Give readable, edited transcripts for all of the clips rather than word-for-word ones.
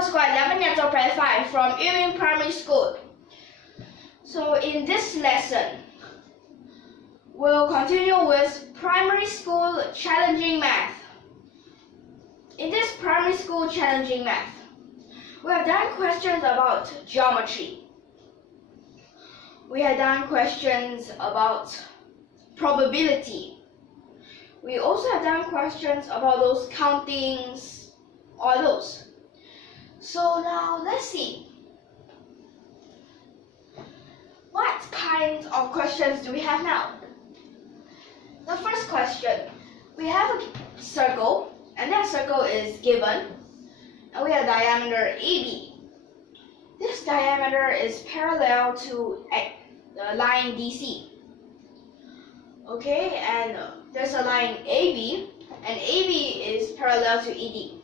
Number square 11 years old, grade 5 from YUMIN Primary School. So in this lesson, we'll continue with primary school challenging math. In this primary school challenging math, we have done questions about geometry. We have done questions about probability. We also have done questions about those countings, all those. So now let's see. What kind of questions do we have now? The first question, we have a circle, and that circle is given, and we have diameter AB. This diameter is parallel to the line DC. Okay, and there's a line AB, and AB is parallel to ED.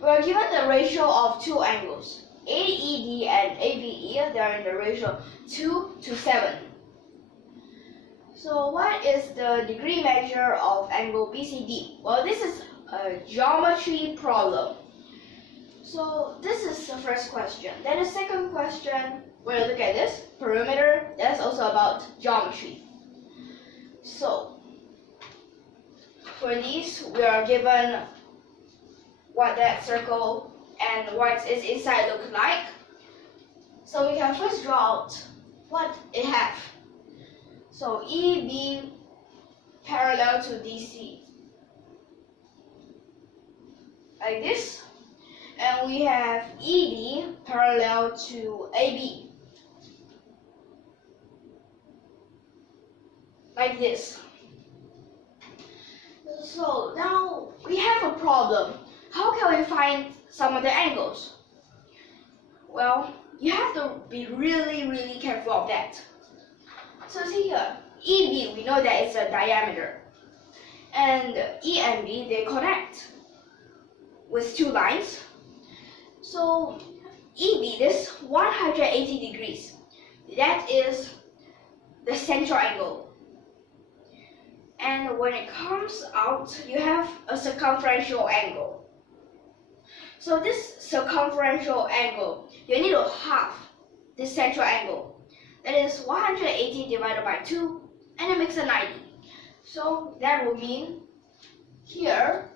We are given the ratio of two angles, AED and ABE. They are in the ratio 2 to 7. So what is the degree measure of angle BCD? Well, this is a geometry problem. So this is the first question. Then the second question, we'll look at this, perimeter. That's also about geometry. So for these, we are given what that circle and what its inside look like. So we can first draw out what it have. So EB parallel to DC, like this, and we have ED parallel to AB, like this. So now we have a problem. How can we find some of the angles? Well, you have to be really careful of that. So see here, EB, we know that it's a diameter, and E and B, they connect with two lines. So EB, this 180 degrees, that is the central angle. And when it comes out, you have a circumferential angle. So this circumferential angle, you need to half this central angle. That is 180 divided by 2, and it makes a 90. So that will mean here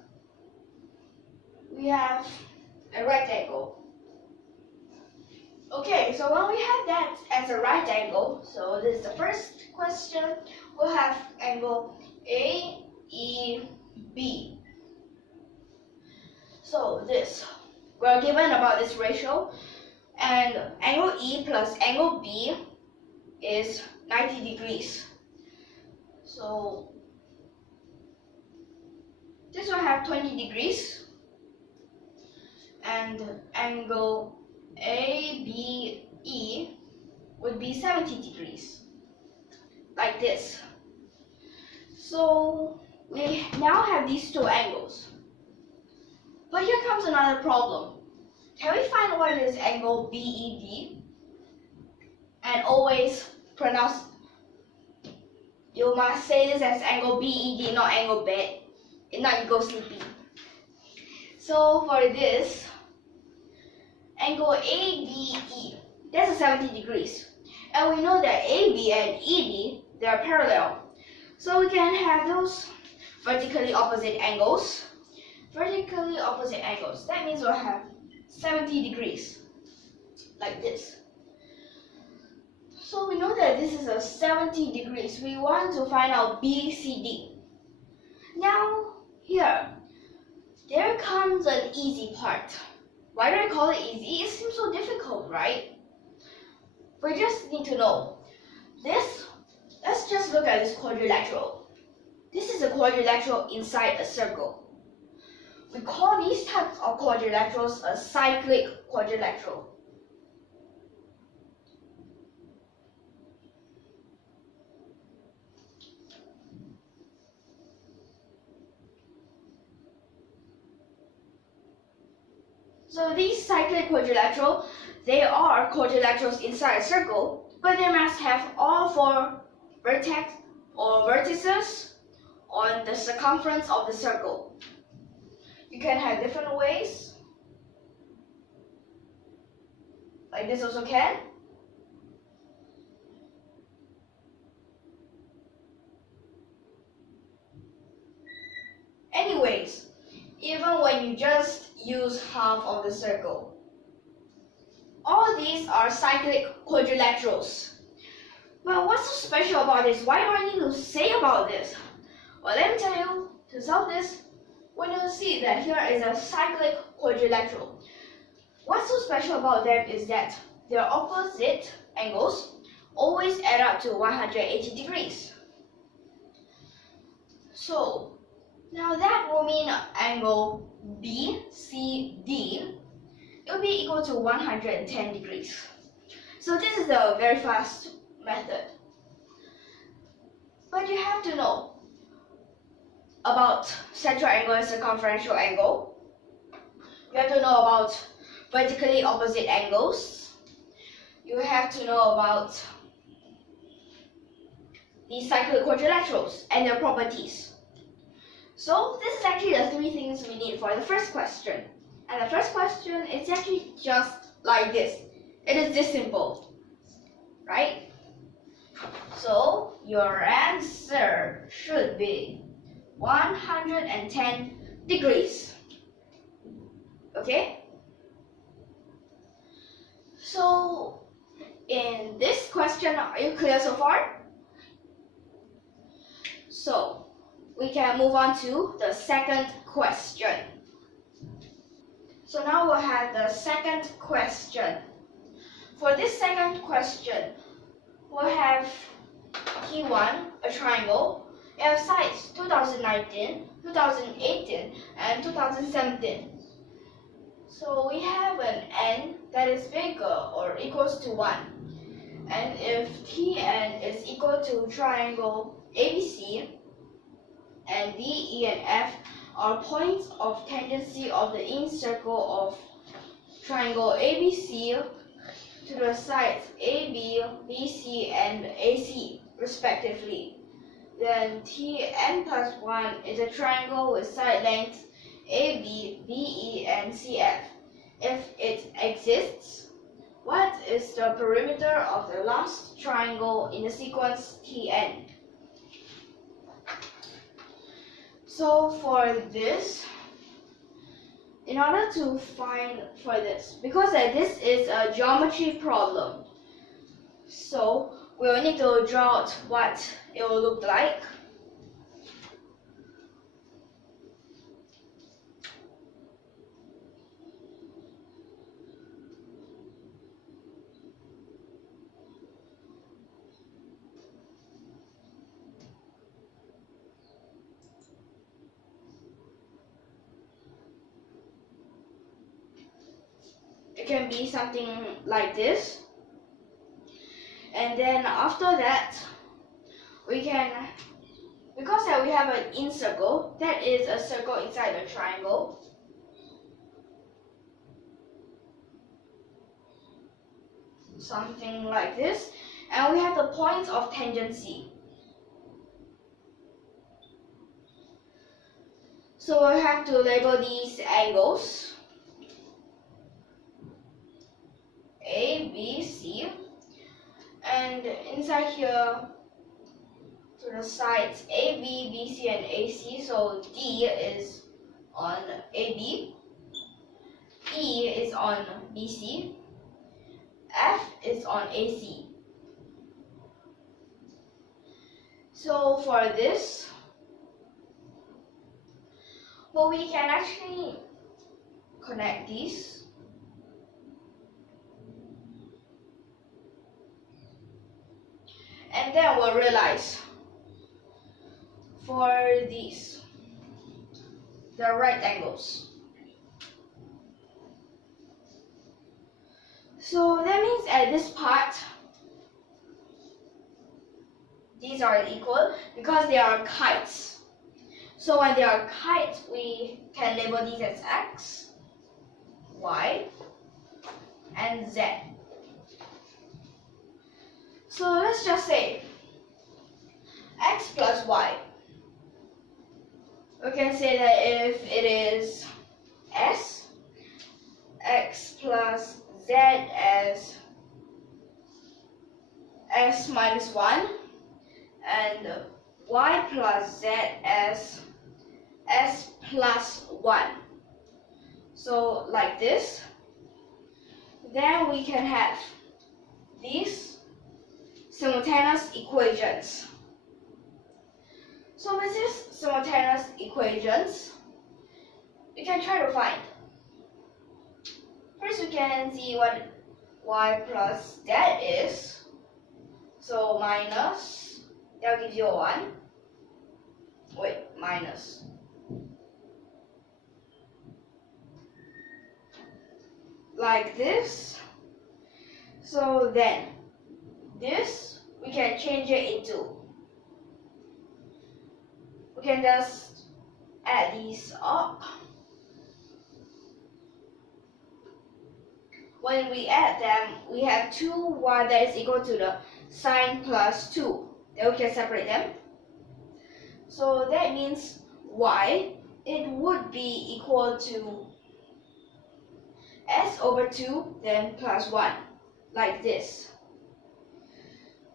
we have a right angle. Okay, so when we have that as a right angle, so this is the first question, we'll have angle AEB. So this, we're given about this ratio, and angle E plus angle B is 90 degrees. So this will have 20 degrees, and angle ABE would be 70 degrees, like this. So we now have these two angles. But here comes another problem. Can we find what is angle BED? And always pronounce, you must say this as angle BED, not angle BED. If not, you go sleepy. So for this, angle ABE, that's a 70 degrees. And we know that AB and ED, they are parallel. So we can have those vertically opposite angles. Vertically opposite angles. That means we'll have 70 degrees, like this. So we know that this is a 70 degrees. We want to find out BCD. Now here, there comes an easy part. Why do I call it easy? It seems so difficult, right? We just need to know this. Let's just look at this quadrilateral. This is a quadrilateral inside a circle. We call these types of quadrilaterals a cyclic quadrilateral. So these cyclic quadrilateral, they are quadrilaterals inside a circle, but they must have all four vertex or vertices on the circumference of the circle. You can have different ways Like this also can. Anyways, even when you just use half of the circle, all these are cyclic quadrilaterals. But what's so special about this? Why do I need to say about this? Well, let me tell you, to solve this, we're going to see that here is a cyclic quadrilateral. What's so special about them is that their opposite angles always add up to 180 degrees. So, now that will mean angle BCD, it will be equal to 110 degrees. So this is a very fast method. But you have to know about central angle and circumferential angle. You have to know about vertically opposite angles. You have to know about these cyclic quadrilaterals and their properties. So this is actually the three things we need for the first question. And the first question is actually just like this. It is this simple, right? So your answer should be 110 degrees. Okay? So in this question, are you clear so far? So we can move on to the second question. So now we'll have the second question. For this second question, we'll have T1, a triangle. We have sides 2019, 2018, and 2017. So we have an n that is bigger or equals to 1. And if Tn is equal to triangle ABC, and D, E, and F are points of tangency of the inner circle of triangle ABC to the sides AB, BC, and AC, respectively, then Tn plus 1 is a triangle with side lengths AB, BE, and CF. If it exists, what is the perimeter of the last triangle in the sequence Tn? So for this, in order to find for this, because this is a geometry problem, so we will need to draw out what it will look like. It can be something like this. And then after that, we can, because we have an in circle, that is a circle inside a triangle. Something like this. And we have the points of tangency. So we have to label these angles. A, B, C, and inside here to the sides A, B, B, C, and AC. So D is on AB, E is on BC, F is on AC. So for this, well, we can actually connect these. And then we'll realize for these, they're right angles. So that means at this part, these are equal because they are kites. So when they are kites, we can label these as X, Y, and Z. So let's just say X plus Y. We can say that if it is S, X plus Z, and as s minus 1 and y plus z as s plus 1. So like this. Then we can have these simultaneous equations. So with these simultaneous equations, we can try to find. First we can see what y plus z is. So minus, that gives you a 1. Wait, minus. Like this. So then, this we can change it into. We can just add these up. When we add them, we have 2y that is equal to the sign plus 2. Then we can separate them. So that means y, it would be equal to s over 2 then plus 1, like this.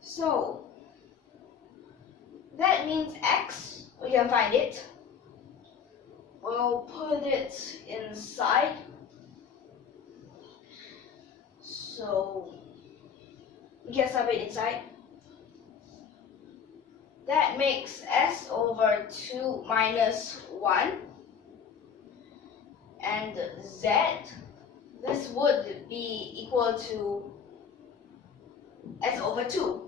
So that means x, we can find it. We'll put it inside. So we can sub it inside. That makes s over 2 minus 1 and z, this would be equal to s over 2.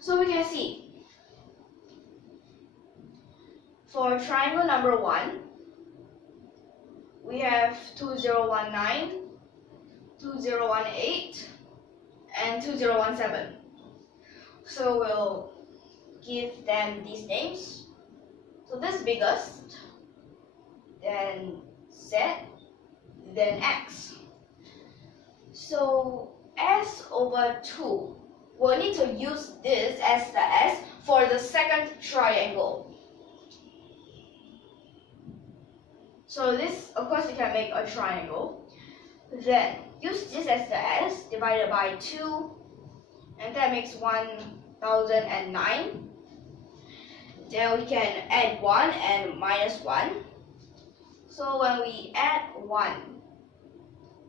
So we can see for triangle number 1, we have 2019, 2018, and 2017. So we'll give them these names. So this biggest, then z, then x. So s over 2, we'll need to use this as the s for the second triangle. So this, of course, you can make a triangle. Then use this as the s divided by 2, and that makes 1009. Then we can add 1 and minus 1. So when we add 1,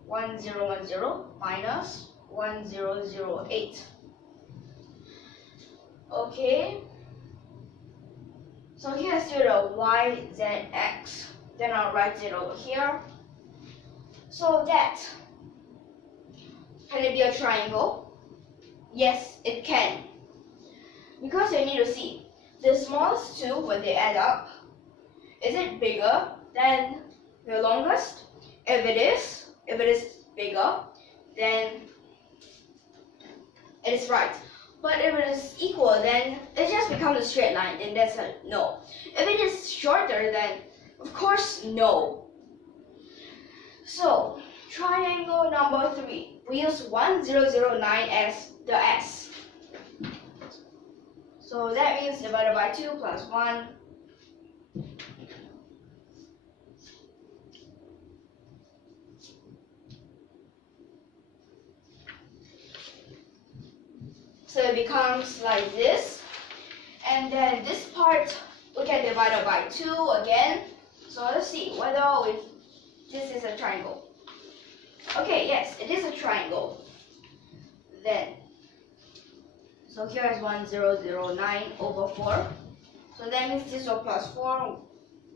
1010 minus 1008. Okay. So here's the y, z, x. Then I'll write it over here. So that, can it be a triangle? Yes, it can. Because you need to see, the smallest two, when they add up, is it bigger than the longest? If it is bigger, then it is right. But if it is equal, then it just becomes a straight line, then that's a no. If it is shorter, then of course no. So triangle number 3, we use 1009 as the s. So that means divided by 2 plus 1. So it becomes like this. And then this part we can divide it by 2 again. So let's see whether this is a triangle. Okay, yes, it is a triangle. Then, so here is 1009 over 4. So that means this will plus 4,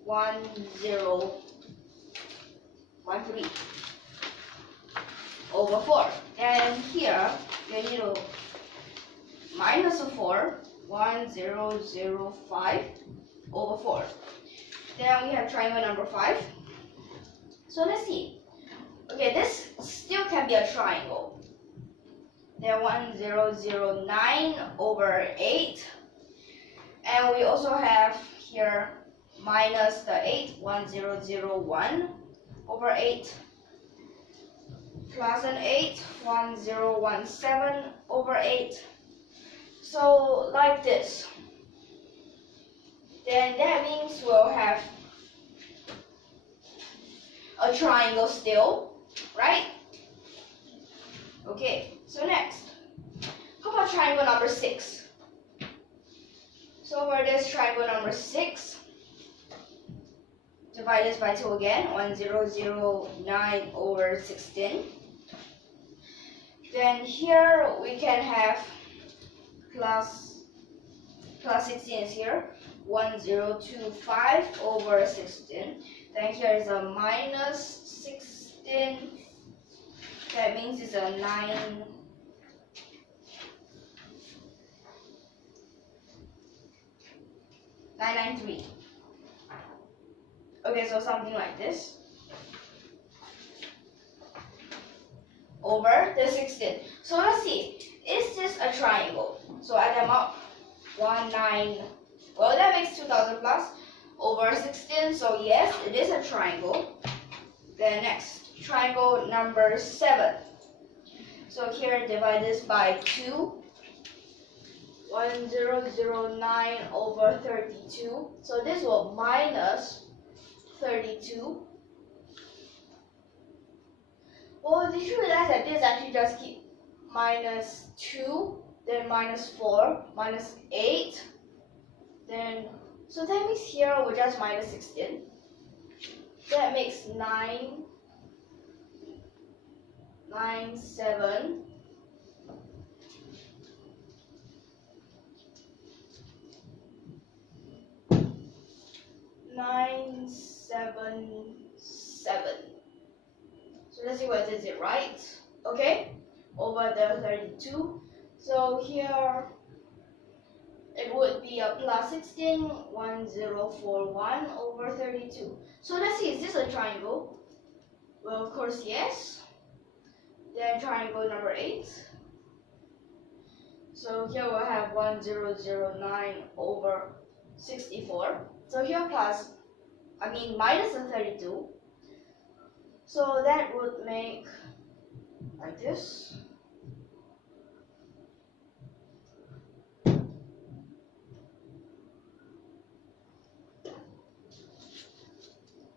1013 over 4. And here, you need to minus a 4, 1005 over 4. Then we have triangle number 5. So let's see. Okay, this still can be a triangle. Then 1009 over 8. And we also have here minus the 8, 1001 over 8. Plus an 8, 1017 over 8. So like this. Then that means we'll have a triangle still, right? Okay, so next, how about triangle number 6? So for this triangle number 6, divide this by 2 again, 1009 over 16. Then here we can have plus 16 is here, 1025 over 16. Then here is a minus 16. That means it's a 993. Okay, so something like this. Over the 16. So let's see, is this a triangle? So add them up. 19, well, that makes 2000 plus over 16. So yes, it is a triangle. Then next, triangle number 7. So here, divide this by 2. 1009 over 32. So this will minus 32. Well, did you realize that this actually just keep minus 2, then minus 4, minus 8, then, so that means here we're just minus 16. That makes 9, 7, 9, 7, 7. So let's see what is it, right? Okay, over the 32. So here it would be a plus 16, 1041 over 32. So let's see, is this a triangle? Well, of course, yes. Then triangle number 8. So here we'll have 1009 over 64. So here minus the 32. So that would make like this.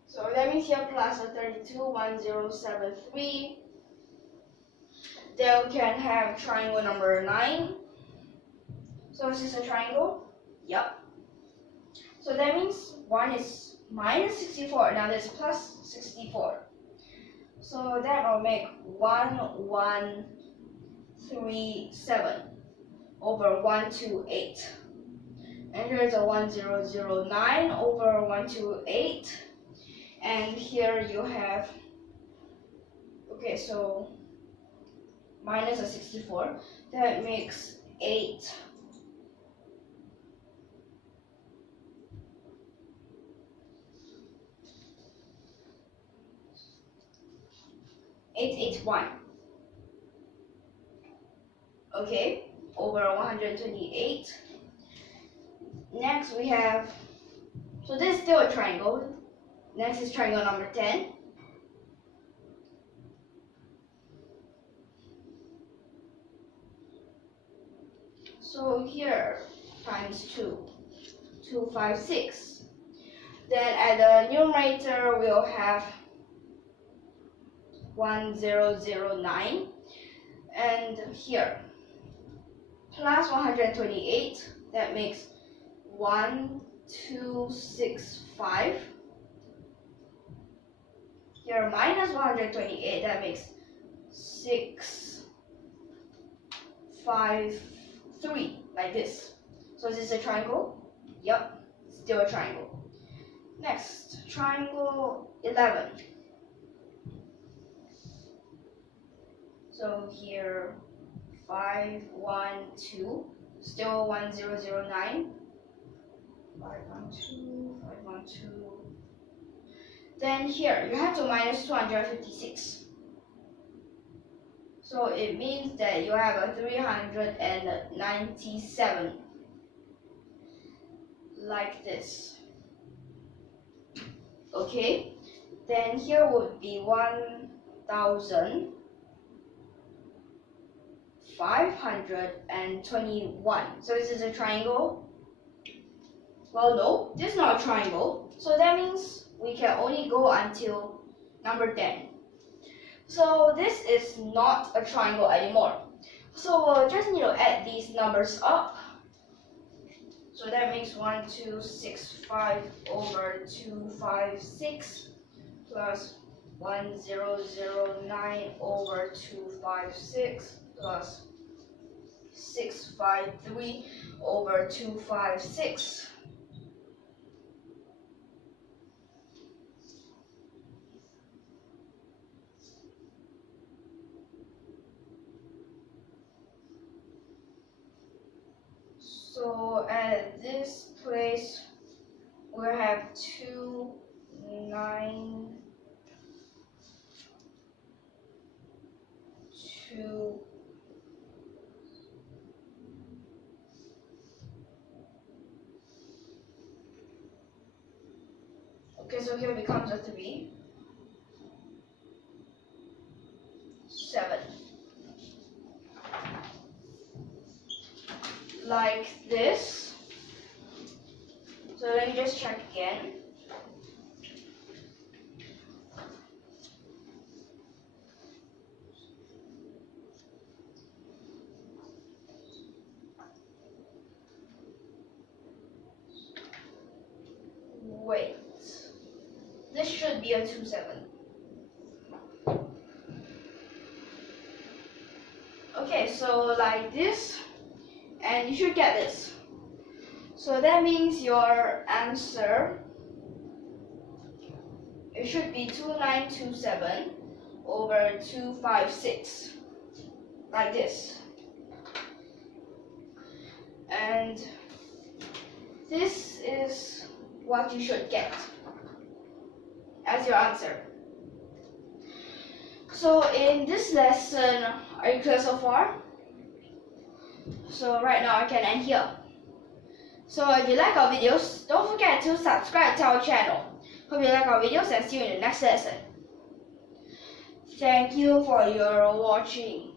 So that means here plus the 32, 1073. Then we can have triangle number 9. So is this a triangle? Yep. So that means one is minus 64, now this plus 64. So that will make 1137 over 128. And here's a 1009 over 128. And here you have, okay, so minus a 64. That makes 8. 881. Okay, over 128. Next we have, so this is still a triangle. Next is triangle number 10. So here times 2, 256. Then at the numerator we'll have 1009, and here plus 128, that makes 1265. Here minus 128, that makes 653, like this. So is this a triangle? Yep, still a triangle. Next, triangle 11. So here 512, still 1009. 512, 512. Then here you have to minus 256. So it means that you have a 397, like this. Okay, then here would be 1521. So this is a triangle? Well, no, this is not a triangle. So that means we can only go until number 10. So this is not a triangle anymore. So we'll just need to add these numbers up. So that makes 1265 over 256 plus 1009 over 256 plus 653 over 256. So at this place we have 2, 9, 2, okay, so here becomes a 3, 7. Like this. So let me just check again. Wait, this should be a 2, 7. Okay, so like this, and you should get this. So that means your answer, it should be 2927 over 256, like this. And this is what you should get as your answer. So in this lesson, are you clear so far? So right now I can end here. So if you like our videos, don't forget to subscribe to our channel. Hope you like our videos and see you in the next lesson. Thank you for your watching.